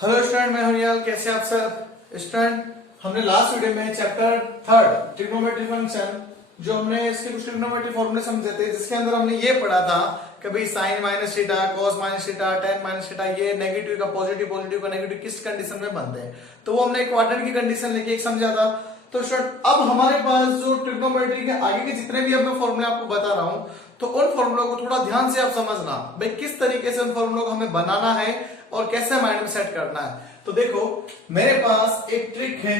Hello student, मैं हरियाल। कैसे आप सब स्टूडेंट? हमने लास्ट वीडियो में चैप्टर 3 ट्रिग्नोमेट्री फंक्शन जो हमने इसके कुछ ट्रिग्नोमेट्री फॉर्मूले समझे थे, जिसके अंदर हमने ये पढ़ा था कि भाई sine minus theta, cos minus theta, tan minus theta, ये नेगेटिव का पॉजिटिव, पॉजिटिव का नेगेटिव किस कंडीशन में बनते हैं। तो वो हमने क्वाड्रेंट की कंडीशन लेके एक समझा था। तो स्टूडेंट अब हमारे पास जो ट्रिग्नोमेट्री के आगे के जितने भी अब मैं फॉर्मूले आपको बता रहा हूं, तो उन फॉर्मूलों को थोड़ा ध्यान से आप समझना भाई किस तरीके से उन फॉर्मूलों को हमें बनाना है और कैसे माइंड में सेट करना है। तो देखो मेरे पास एक ट्रिक है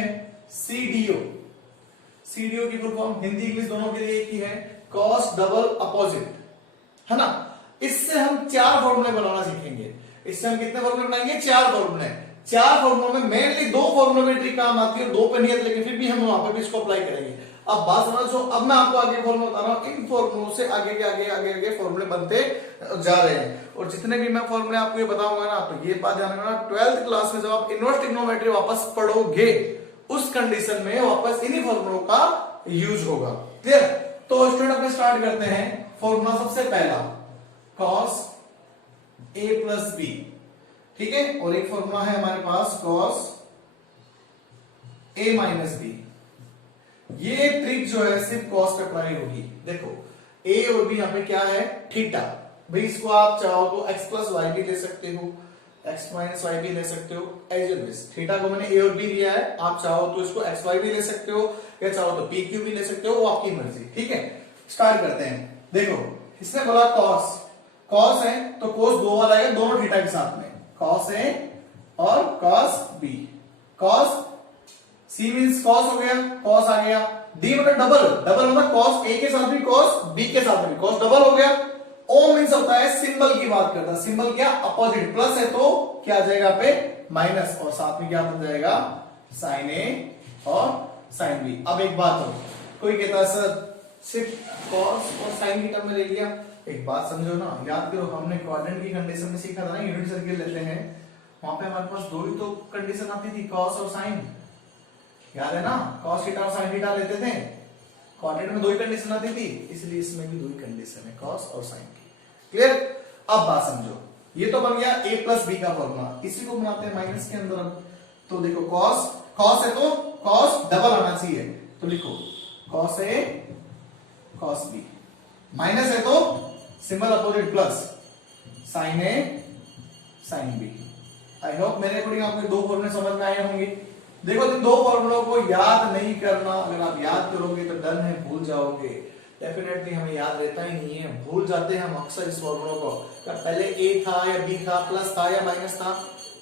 सीडीओ। सीडीओ की फुल फॉर्म हिंदी इंग्लिश दोनों के लिए एक ही है, कॉस डबल अपोजिट, है ना। इससे हम 4 फॉर्मूले बनाना सीखेंगे। इससे हम कितने फॉर्मूले बनाएंगे? 4 फॉर्मूले। 4 फॉर्मूलों में मेनली 2 फॉर्मूलों में ट्रिक काम आती है, 2 पे नहीं आती, लेकिन फिर भी हम वहां पर भी इसको अप्लाई करेंगे। अब बात समझो, अब मैं आपको आगे फॉर्मूला बता रहा हूं, इन फॉर्मूलों से आगे के आगे फॉर्मूले बनते जा रहे हैं। और जितने भी मैं फॉर्मूले आपको ये बताऊंगा ना, तो ये बात ध्यान रखना, 12th क्लास में जब आप इनवर्स ट्रिग्नोमेट्री वापस पढ़ोगे उस कंडीशन में वापस इन्हीं फॉर्मूलों का यूज होगा। क्लियर? तो स्टूडेंट अपने स्टार्ट करते हैं। फॉर्मूला सबसे पहला cos a प्लस बी, ठीक है। और एक फॉर्मूला है हमारे पास cos a माइनस बी। ये ट्रिक जो है सिर्फ cos पे अप्लाई होगी। देखो a और b यहां पे क्या है? थीटा। भाई इसको आप चाहो तो x प्लस वाई भी ले सकते हो, x माइनस वाई भी ले सकते हो, एज इट इज। थीटा को मैंने a और b लिया है, आप चाहो तो इसको x वाई भी ले सकते हो या चाहो तो p q भी ले सकते हो, वो आपकी मर्जी। ठीक है, स्टार्ट करते हैं। देखो इसने बोला cos, cos है तो cos 2 वाला आएगा दोनों थीटा के साथ में, cos a और cos b। cos c means cos हो गया, cos आ गया। d मतलब डबल, डबल मतलब cos a के साथ भी cos b के साथ भी cos डबल हो गया। o मींस होता है सिंबल की बात करता है, सिंबल क्या? अपोजिट। प्लस है तो क्या आ जाएगा पे? माइनस, और साथ में क्या बन जाएगा? sin a और sin b। अब एक बात हो, कोई कहता है सर सिर्फ cos और sin की टर्म में ले लिया। एक बात समझो ना, याद करो हमने क्वाड्रेंट की कंडीशन में सीखा था ना, यूनिट सर्किल लेते हैं, वहां पे हमारे पास 2 ही तो कंडीशन आती थी, cos और sin। याद है ना, cos थीटा और sin थीटा लेते थे, क्वाड्रेंट में 2 ही कंडीशन आती थी, इसलिए इसमें भी 2 ही कंडीशन है, cos और sin की। क्लियर? अब बात समझो, ये तो बन गया a प्लस b का फॉर्मूला, इसी को बनाते हैं माइनस के अंदर। अब तो देखो cos है तो cos डबल आना चाहिए, तो लिखो cos a cos b। Minus है तो symbol opposite plus, sin a sin b। I hope मेरे अकॉर्डिंग आपको 2 फॉर्मूले समझ में आए होंगे। देखो इन 2 फॉर्मूलों को याद नहीं करना, अगर आप याद करोगे तो डन है, भूल जाओगे। डेफिनेटली हमें याद रहता ही नहीं है, भूल जाते हैं हम अक्सर इस फॉर्मूलों को। क्या पहले a था या b था, प्लस था या माइनस था,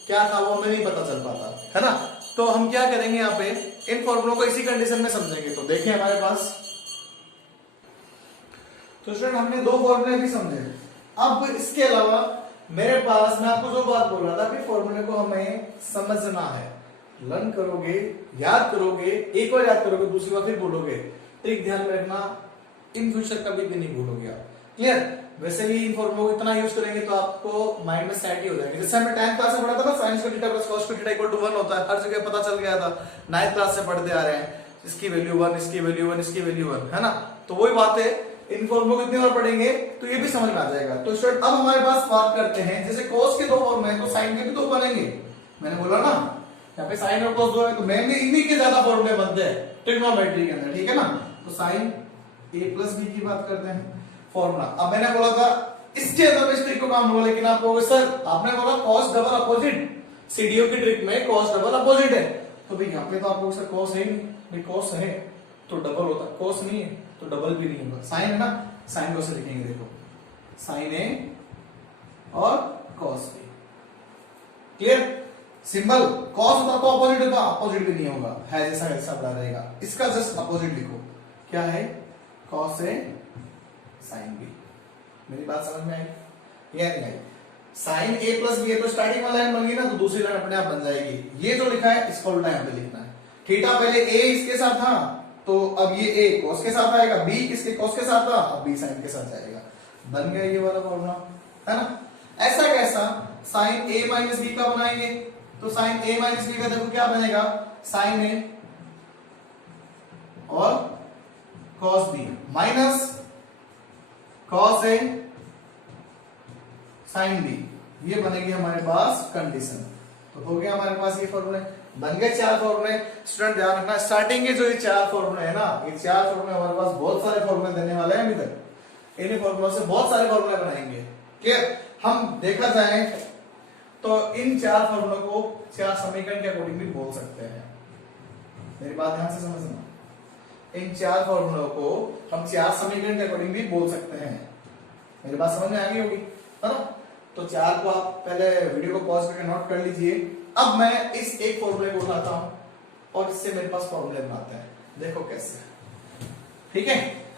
क्या था वो हमें नहीं पता चल पाता, है ना। तो हम क्या करेंगे यहाँ पे, इन फॉर्मूलों को इसी कंडीशन में समझेंगे। तो देखें हमारे पास, तो स्टूडेंट हमने 2 फॉर्मूले भी समझे। अब इसके अलावा मेरे पास, मैं आपको जो बात बोल रहा था कि फॉर्मूले को हमें समझना है, लर्न करोगे, याद करोगे, एक बार याद करोगे, दूसरी बार फिर भूलोगे। ट्रिक ध्यान में रखना, इन फ्यूचर कभी भी नहीं भूलोगे आप। क्लियर? वैसे भी इन फॉर्मूलों को इतना यूज करेंगे तो आपको माइंड में सेट ही हो जाएंगे। जैसे हमने 10th क्लास में पढ़ा था ना, sine square theta plus cos square theta equal to 1 होता है, हर जगह पता चल गया था। 9th क्लास से पढ़ते आ रहे हैं, इसकी वैल्यू 1, इसकी वैल्यू 1, इसकी वैल्यू 1, है ना। तो वही बात है, इन फॉर्मूलों को इतनी बार पढ़ेंगे तो ये भी समझ में आ जाएगा। तो स्टूडेंट अब हमारे पास बात करते हैं, जैसे cos के 2 फॉर्मूले हैं तो sin के भी 2 बनेंगे। मैंने बोला ना यहाँ पे sin और cos 2 है, तो मेनली इन्हीं के ज्यादा फॉर्मूले बनते हैं ट्रिग्नोमेट्री के अंदर, ठीक है ना। तो sin a प्लस b की बात करते हैं फॉर्मूला। अब मैंने बोला था इसके अंदर इस ट्रिक को काम होगा, लेकिन आप कहोगे सर आपने बोला cos डबल अपोजिट, सीडीओ की ट्रिक में cos डबल अपोजिट है, तो भाई यहाँ पे तो आप लोग सर cos है नहीं, भाई cos है तो डबल होता है, cos नहीं है तो डबल भी नहीं होगा। साइन है ना, साइन को से लिखेंगे, देखो साइन ए और cos ए। क्लियर? सिंबल cos होता तो अपोजिट होता, अपोजिट भी नहीं होगा, है जैसा वैसा बड़ा रहेगा। इसका जस्ट अपोजिट लिखो, क्या है? cos ए sin b। मेरी बात समझ में आई? ये नहीं आई? sin a प्लस b है तो स्टार्टिंग वाला लाइन बन गई ना, तो दूसरी लाइन अपने आप बन जाएगी। ये जो लिखा है इसको उल्टा यहाँ पे लिखना है। थीटा पहले a इसके साथ था, तो अब ये a cos के साथ आएगा, b किसके cos के साथ था, अब b sin के साथ जाएगा। बन गया ये वाला फॉर्मूला, है ना। ऐसा कैसा? sin a माइनस b का बनाएंगे, तो sin a माइनस b का देखो क्या बनेगा, sin a और cos b minus cos a sin b, ये बनेगी हमारे पास कंडीशन। तो हो गया हमारे पास ये फॉर्मूले, बन गए 4 फॉर्मूले। स्टूडेंट ध्यान रखना, स्टार्टिंग के जो ये 4 फॉर्मूले है ना, ये 4 फॉर्मूले हमारे पास बहुत सारे फॉर्मूले देने वाले हैं अभी तक। इन्हीं फॉर्मूलों से बहुत सारे फॉर्मूले बनाएंगे। क्लियर? हम देखा जाए तो इन 4 फॉर्मूलों को 4 समीकरण के अकॉर्डिंग भी बोल सकते हैं। मेरी बात ध्यान से समझना, इन 4 फॉर्मूलों को हम 4 समीकरण के अकॉर्डिंग भी बोल सकते हैं। मेरी बात समझ में आ गई होगी, है ना? तो 4 को आप पहले वीडियो को पॉज करके नोट कर लीजिए। अब मैं इस एक फॉर्मूले को उठाता हूं और इससे मेरे पास फॉर्मूले बनाते हैं, देखो कैसे। ठीक है,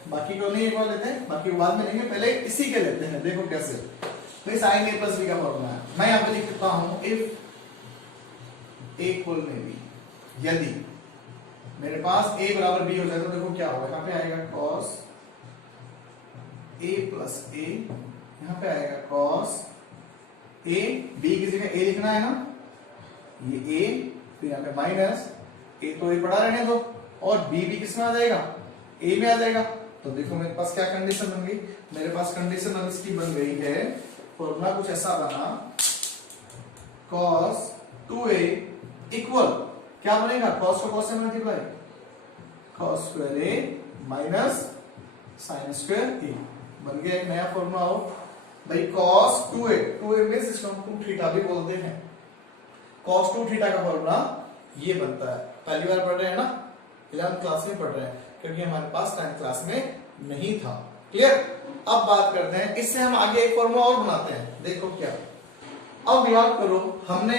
बाकी को नहीं एक बार लेते हैं, बाकी बाद में लेंगे, पहले इसी के लेते हैं। देखो कैसे, तो sin a प्लस b का फॉर्मूला है। मैं यहां पे लिख देता हूं इफ a इक्वल में b, यदि मेरे पास a बराबर b हो जाए तो देखो क्या होगा, यहां पे आएगा cos a प्लस a, यहां पे आएगा cos a, b की जगह a लिखना है ना, ये a, फिर यहां पे माइनस a, तो ये पड़ा रहने दो, और b भी किसमें आ जाएगा, a में आ जाएगा। तो देखो मेरे पास क्या कंडीशन बन गई, मेरे पास कंडीशन अब इसकी बन गई है, फॉर्मूला कुछ ऐसा बना, cos 2a इक्वल क्या बनेगा, cos को cos से multiply, cos square a minus sin square a, बन गया एक नया फॉर्मूला। हो भाई cos 2a, 2a मींस इसको हम 2 थीटा भी बोलते हैं, cos 2 थीटा का फॉर्मूला ये बनता है। पहली बार पढ़ रहे हैं ना, 11th क्लास में पढ़ रहे हैं, क्योंकि हमारे पास 10th क्लास में नहीं था। क्लियर? अब बात करते हैं, इससे हम आगे एक फॉर्मूला और बनाते हैं, देखो क्या। अब याद करो, हमने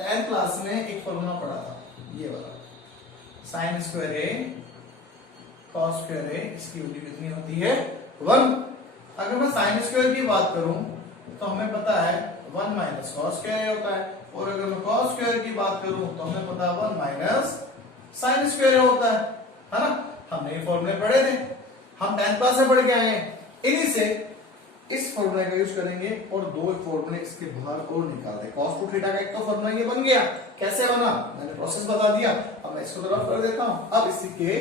10th क्लास में एक फॉर्मूला पढ़ा था, ये वाला, sin square a cos square a, इसकी वैल्यू कितनी होती है, 1। अगर मैं sin स्क्वायर की बात करूं तो हमें पता है 1 माइनस cos स्क्वायर होता है, और अगर मैं cos स्क्वायर की बात करूं तो हमें पता है 1 माइनस sin स्क्वायर होता है ना? हमने ये फॉर्मूले पढ़े थे, हम 10th क्लास से पढ़ के आए हैं। इन्हीं से इस फॉर्मूले का यूज करेंगे और 2 फॉर्मूले इसके बाहर और निकाल दे। cos 2 थीटा का एक तो फॉर्मूला ये बन गया, कैसे बना मैंने प्रोसेस बता दिया। अब मैं इसको तरफ कर देता हूं, अब इसी के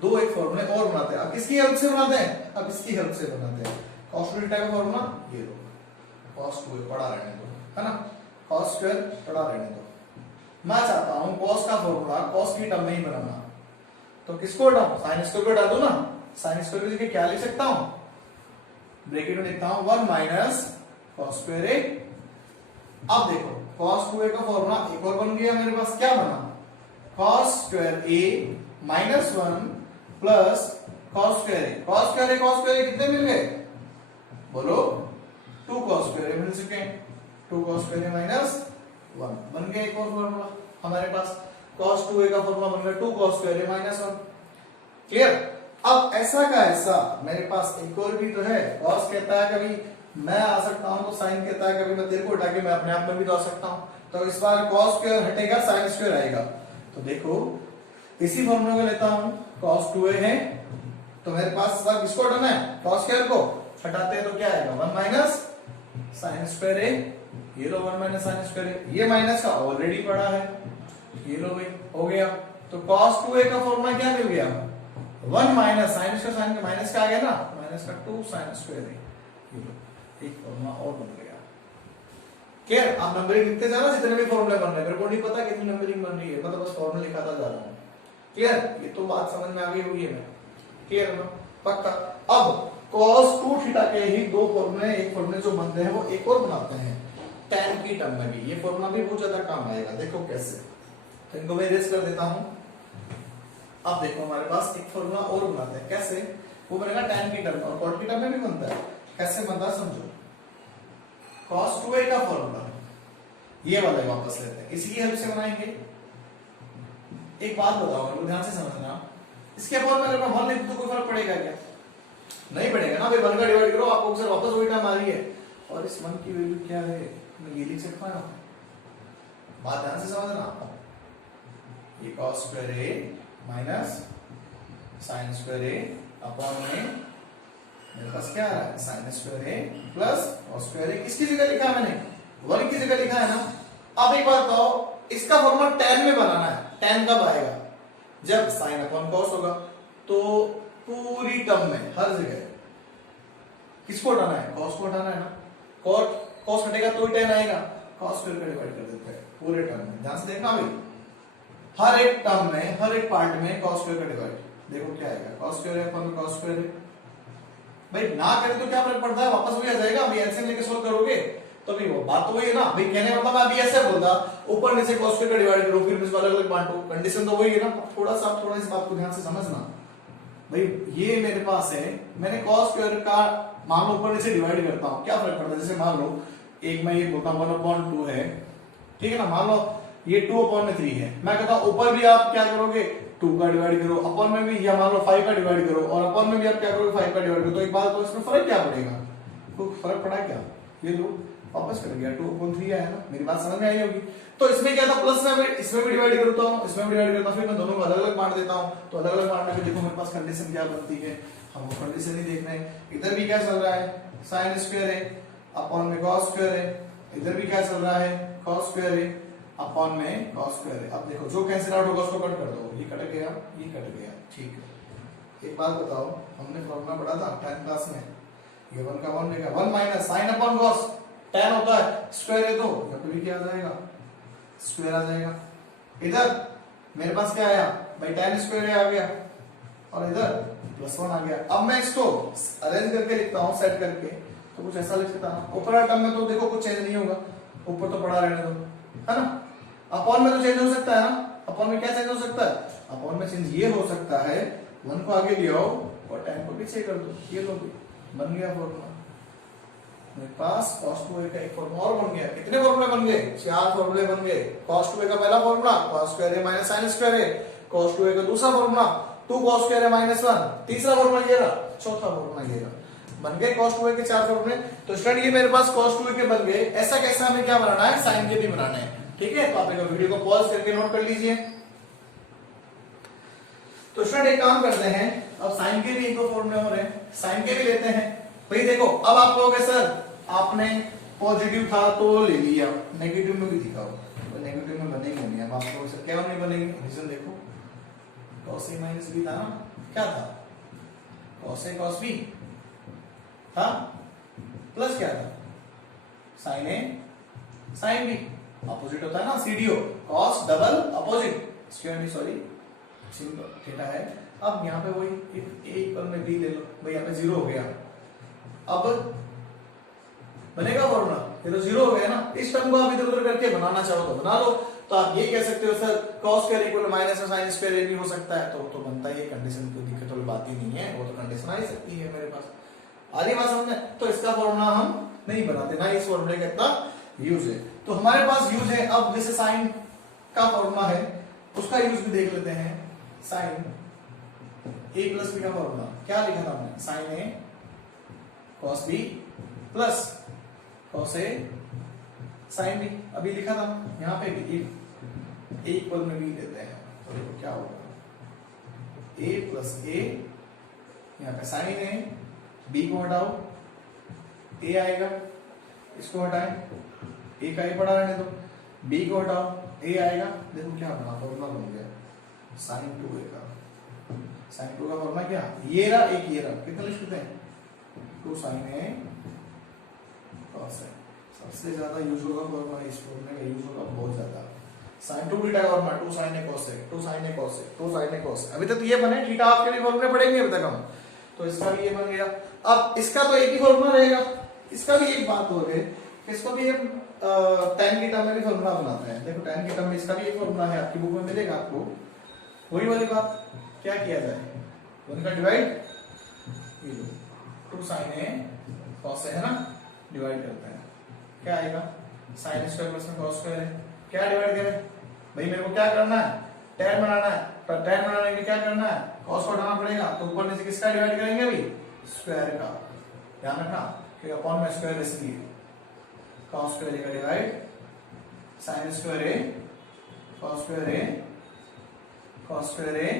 2 एक फॉर्मूले और बनाते हैं। अब किसकी हेल्प से बनाते हैं, अब इसकी हेल्प से बनाते हैं। cos 2 थीटा का फॉर्मूला ये लो, cos 2 पड़ा रहने दो, है ना, cos स्क्वायर पड़ा रहने दो। मैं चाहता हूं cos का फॉर्मूला cos की टर्म में ही बनाना, तो किसको हटाऊं, sin स्क्वायर को हटा दो ना। sin स्क्वायर की जगह क्या लिख सकता हूं, ब्रैकेट में लिखता हूं 1 माइनस cos स्क्वायर a। अब देखो cos 2a का फॉर्मूला एक और बन गया मेरे पास, क्या बना, cos square a minus 1 plus cos square a। cos square a cos square a कितने मिल गए, बोलो 2 cos स्क्वायर a मिल चुके हैं, 2 cos स्क्वायर a माइनस 1 बन गया एक और फॉर्मूला हमारे पास। cos 2a का फॉर्मूला बन गया 2 cos square a minus 1। Clear? अब ऐसा का ऐसा मेरे पास एक और भी तो है, cos कहता है कभी मैं आ सकता हूं, तो sin कहता है कभी मैं तेरे को हटा के मैं अपने आप में भी तो आ सकता हूं। तो इस बार cos स्क्वायर हटेगा, sin स्क्वायर आएगा। तो देखो इसी फॉर्मूले को लेता हूं, cos 2a है, तो मेरे पास सर किसको हटाना है, cos स्क्वायर को हटाते हैं तो क्या आएगा 1 माइनस sin स्क्वायर a, ये लो 1 माइनस sin स्क्वायर a, ये माइनस का ऑलरेडी पड़ा है, ये लो भाई हो गया। तो cos 2a का फॉर्मूला क्या मिल गया, 1 माइनस sin स्क्वायर, sin का माइनस का आ गया ना, माइनस का 2 sin स्क्वायर a, ये लो एक फॉर्मूला और बन गया। क्लियर? आप नंबरिंग लिखते जाना, जितने भी फॉर्मूले बन रहे हैं, मेरे को नहीं पता कितनी नंबरिंग बन रही है, मतलब बस फॉर्मूला लिखाता जा रहा हूं। क्लियर? ये तो बात समझ में आ गई होगी है, क्लियर ना, पक्का। अब cos 2 थीटा के ही 2 फॉर्मूले, एक फॉर्मूले जो बनते हैं वो एक और बनाते हैं tan की टर्म में भी। ये फॉर्मूला भी बहुत ज्यादा काम आएगा, देखो कैसे। तो इनको मैं इरेज कर देता हूं। अब देखो हमारे पास एक फॉर्मूला और बनाते हैं, कैसे, वो बनेगा tan की टर्म, और cot की टर्म में भी बनता है। कैसे बनता है समझो, cos 2a का फॉर्मूला ये वाला वापस लेते हैं, इसी की हेल्प से बनाएंगे। एक बात बताओ मेरे को ध्यान से समझना, इसके फॉर्मूला अगर मैं 1 लिख दूं तो कोई फर्क पड़ेगा क्या, नहीं पड़ेगा ना भाई। 1 का डिवाइड करो, आपको सर वापस वही टर्म आ रही है, और इस 1 की वैल्यू क्या है, मैं ये लिख सकता हूं, बात ध्यान से समझना। ये cos square a minus sin square a upon में मेरे पास क्या आ रहा है, sin square a plus cos square a। किसकी जगह लिखा है मैंने, 1 की जगह लिखा है ना। अब एक बात बताओ, इसका फॉर्मूला tan में बनाना है, tan कब आएगा, जब sin अपॉन cos होगा। तो पूरी टर्म में हर जगह किसको हटाना है, cos को हटाना है ना। cos हटेगा तो ही tan आएगा, cos स्क्वायर का डिवाइड कर देते हैं पूरे टर्म में। ध्यान से देखना भाई, हर एक टर्म में, हर एक पार्ट में cos स्क्वायर का डिवाइड। देखो क्या आएगा, cos स्क्वायर है, अपन cos स्क्वायर है। भाई ना करें तो क्या फर्क पड़ता है, वापस वही आ जाएगा। अभी एलसीएम लेके सोल्व करोगे तो भी वो बात तो वही है ना भाई। कहने मतलब मैं अभी ऐसे बोलता, ऊपर नीचे cos स्क्वायर का डिवाइड करो, फिर इसको अलग अलग बांटो, कंडीशन तो वही है ना। थोड़ा इस बात को ध्यान से समझना भाई। ये मेरे पास है, मैंने cos स्क्वायर का मान लो ऊपर नीचे डिवाइड करता हूँ, क्या फर्क पड़ता है। जैसे मान लो एक मैं ये बोलता हूँ 1/2 है, ठीक है ना। मान लो ये 2/3 है, मैं कहता हूँ ऊपर भी आप क्या करोगे 2 का डिवाइड करो, अपन में भी, या मान लो 5 का डिवाइड करो, और अपन में भी आप क्या करोगे 5 का डिवाइड करो। तो एक बात तो इसमें फर्क क्या पड़ेगा, तो फर्क पड़ा क्या, ये लो वापस कर गया 2/3 आया ना। मेरी बात समझ में आई होगी। तो इसमें क्या था, प्लस में इसमें भी डिवाइड करता हूँ, इसमें भी डिवाइड करता हूँ, फिर मैं दोनों को अलग अलग बांट देता हूँ। तो अलग अलग बांटने में देखो मेरे पास कंडीशन क्या बनती है, हम वो कंडीशन ही देख रहे हैं। इधर भी क्या चल रहा है, साइन स्क्वायर है, अपॉन में cos स्क्वायर है। इधर भी क्या चल रहा है, cos स्क्वायर है, अपॉन में cos स्क्वायर है। अब देखो जो कैंसिल आउट होगा उसको कट कर दो, ये कट गया, ये कट गया, ठीक है। एक बात बताओ, हमने फॉर्मूला पढ़ा था 10th क्लास में, ये 1 का 1 लेगा, 1 minus sine upon cos, tan होता है, स्क्वायर है तो यहाँ पे भी क्या आ जाएगा, स्क्वायर आ जाएगा। इधर मेरे पास क्या आया भाई, tan स्क्वायर आ गया, और इधर +1 आ गया। अब मैं इसको अरेंज करके लिखता हूँ, सेट करके, तो कुछ ऐसा लिख सकता हूँ। ऊपर टर्म में तो देखो कुछ चेंज नहीं होगा, ऊपर तो पड़ा रहने दो, है ना। अपॉन में तो चेंज हो सकता है ना, अपॉन में क्या चेंज हो सकता है, अपॉन में चेंज ये हो सकता है 1 को आगे ले आओ और tan को पीछे कर दो, ये लो बन गया फॉर्मूला। मेरे पास cos 2a का एक फॉर्मूला और बन गया। कितने फॉर्मूले बन गए, 4 फॉर्मूले बन गए। cos 2a का पहला फॉर्मूला cos स्क्वायर है माइनस sin स्क्वायर है, cos 2a का दूसरा फॉर्मूला 2 cos स्क्वायर है -1, तीसरा फॉर्मूला ये रहा, चौथा फॉर्मूला ये रहा। बन गए cos 2a के 4 फॉर्मूले। तो स्टूडेंट ये मेरे पास cos 2a के बन गए। ऐसा कैसा हमें क्या बनाना है, sin के भी बनाना है, ठीक है। तो आप एक वीडियो को पॉज करके नोट कर लीजिए। तो स्टूडेंट एक काम करते हैं, अब sin के भी एक दो फॉर्मूले हो रहे हैं, sin के भी लेते हैं। भाई देखो अब आप कहोगे सर आपने पॉजिटिव था तो ले लिया, नेगेटिव में भी दिखाओ, तो नेगेटिव में बनेगी नहीं। अब आपको सर क्या नहीं बनेगी, रीजन देखो, cos a माइनस b था ना, क्या था cos a cos b था, प्लस क्या था sin a sin b, opposite होता है ना CDO, cos double opposite square, sorry simple theta है। अब यहाँ पे वही a इक्वल में b ले लो, भाई यहाँ पे 0 हो गया। अब बनेगा फॉर्मूला, ये तो 0 हो गया ना। इस टर्म को आप इधर उधर करके बनाना चाहो तो बना लो। तो आप ये कह सकते हो sir cos square equal minus sin square भी हो सकता है, तो बनता है। ये कंडीशन कोई दिक्कत वाली बात ही नहीं है, वो तो कंडीशन आ ही सकती है मेरे पास। आधी बात समझ में। तो इसका फॉर्मूला हम नहीं बनाते ना, इस फॉर्मूले का इतना यूज है। तो हमारे पास यूज है। अब जैसे साइन का फॉर्मूला है उसका यूज भी देख लेते हैं। साइन a प्लस b का फॉर्मूला क्या लिखा था हमने, sine a cos b plus cos a sin b, अभी लिखा था यहाँ पे भी a इक्वल में b देते हैं, तो देखो क्या होगा, a प्लस a, यहाँ पे sin a, b को हटाओ a आएगा, इसको हटाएं a का a पड़ा रहने दो, b को हटाओ a आएगा। देखो क्या बना, फॉर्मूला बन गया sin 2a का। sin 2 का फॉर्मूला क्या, ये रहा एक ये रहा, कितना लिख सकते हैं 2 sin a cos a। सबसे ज्यादा यूज होगा फॉर्मूला, इस फॉर्मूले का यूज होगा बहुत ज्यादा। sin 2 थीटा का formula 2 sin a cos a, 2 sin a cos a, 2 sin a cos a। अभी तक तो ये बने, थीटा आपके भी फॉर्मूले पढ़ेंगे अभी तक हम, तो इसका भी ये बन गया। अब इसका तो एक ही फॉर्मूला रहेगा, इसका भी एक बात हो गई, इसको भी एक tan की टर्म में भी फॉर्मूला बनाते हैं। देखो tan की टर्म में इसका भी एक फॉर्मूला है, आपकी बुक में मिलेगा आपको। वही वाली बात, क्या किया जाए, उनका divide 2 sin a cos a है ना, डिवाइड करते हैं, क्या आएगा sin स्क्वायर प्लस में cos स्क्वायर है। क्या डिवाइड करें भाई, मेरे को क्या करना है, tan बनाना है, पर tan बनाने के लिए क्या करना है, cos को हटाना पड़ेगा। तो ऊपर नीचे किसका डिवाइड करेंगे अभी, स्क्वायर का। ध्यान रखना कि अपॉन में स्क्वायर इसलिए cos स्क्वायर का divide sin square a cos square a cos square a,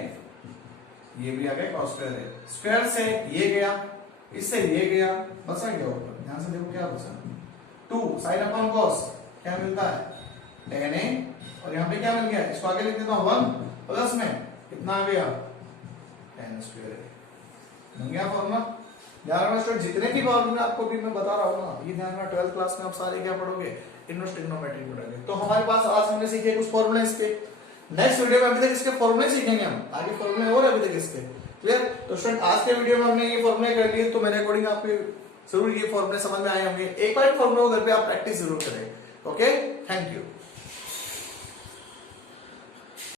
ये भी आ गया cos स्क्वायर a। स्क्वायर से ये गया, इससे ये गया, बचा क्या ऊपर, ध्यान से देखो क्या बचा, 2 sin अपॉन cos, क्या मिलता है tan a, और यहाँ पे क्या मिल गया, इसको आगे लिख देता हूँ 1 प्लस में कितना आ गया tan स्क्वायर a। बन गया फॉर्मूला। ध्यान रखना स्टूडेंट, जितने भी फॉर्मूले आपको भी मैं बता रहा हूँ ना, ये ध्यान रखना 12th क्लास में आप सारे क्या पढ़ोगे, इनवर्स ट्रिग्नोमेट्री पढ़ोगे। तो हमारे पास आज हमने सीखे कुछ फॉर्मूले इसके, नेक्स्ट वीडियो में अभी तक इसके फॉर्मूले सीखेंगे हम, आगे फॉर्मूले और अभी तक इसके, क्लियर। तो स्टूडेंट आज के वीडियो में हमने ये फॉर्मूले कर लिए, तो मेरे अकॉर्डिंग आपको जरूर ये फॉर्मूले समझ में आए होंगे। एक बार फॉर्मूला घर पे आप प्रैक्टिस जरूर करें। Okay, thank you.